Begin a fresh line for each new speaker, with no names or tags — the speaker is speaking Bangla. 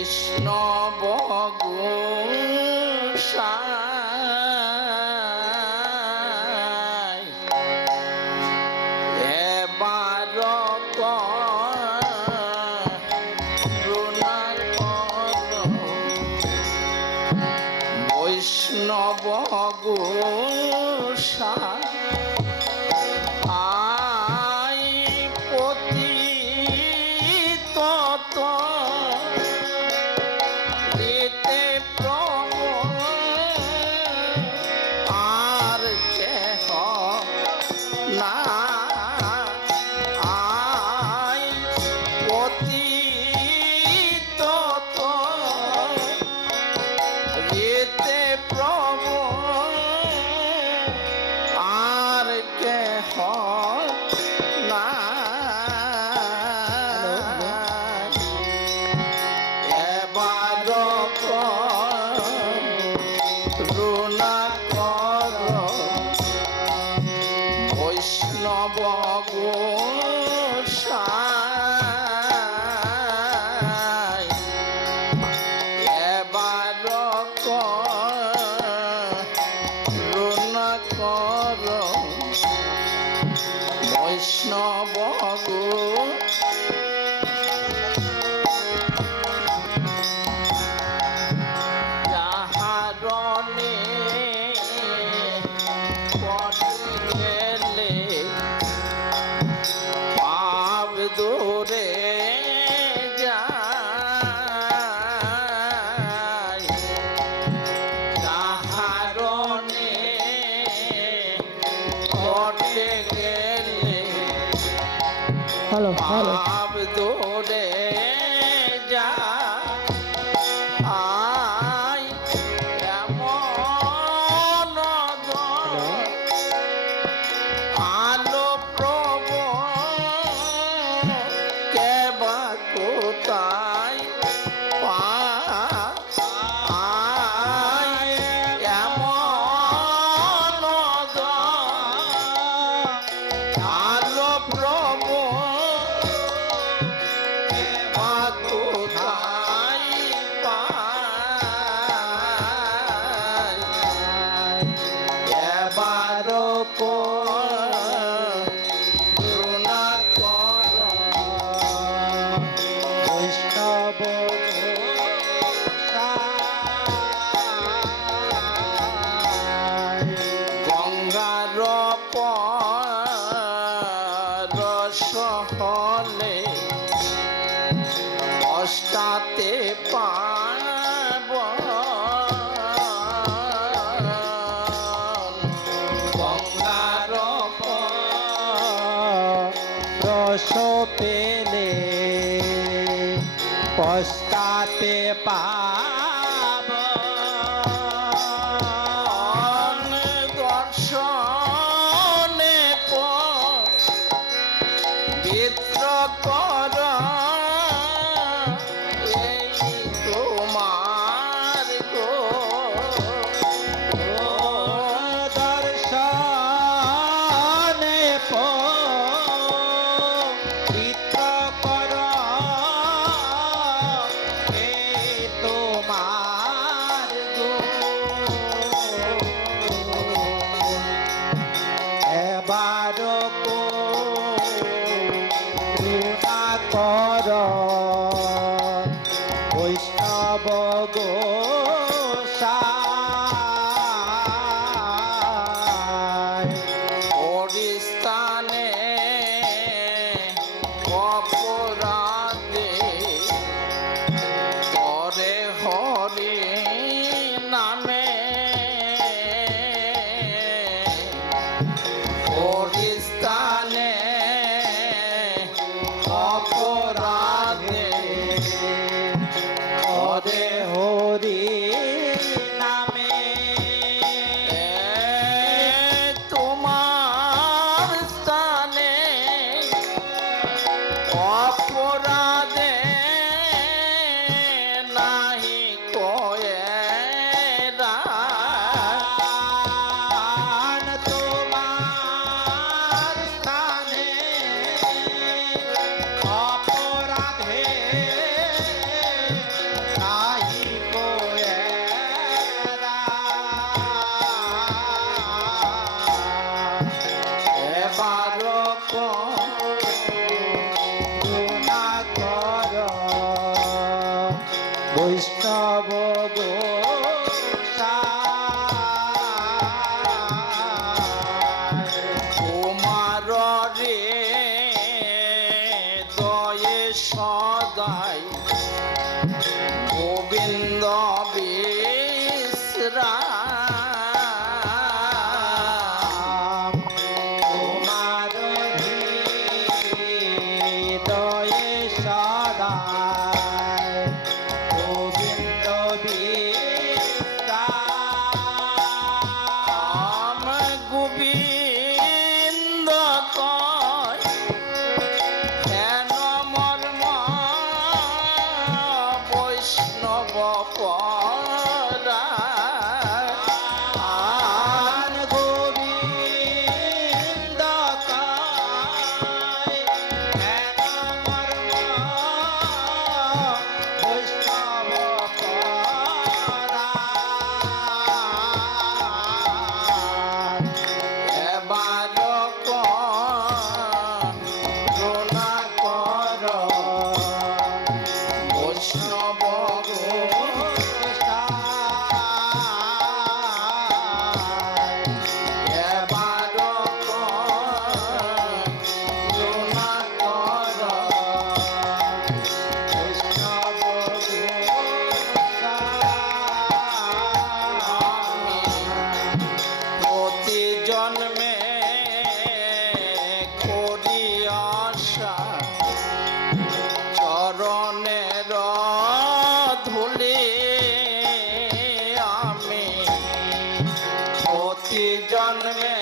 No. বৈষ্ণব গো যাহারণে পড়ে હાલો હાલો. આપ દોડે ಮಾತು เปปา অপ Oh. ज्ञान में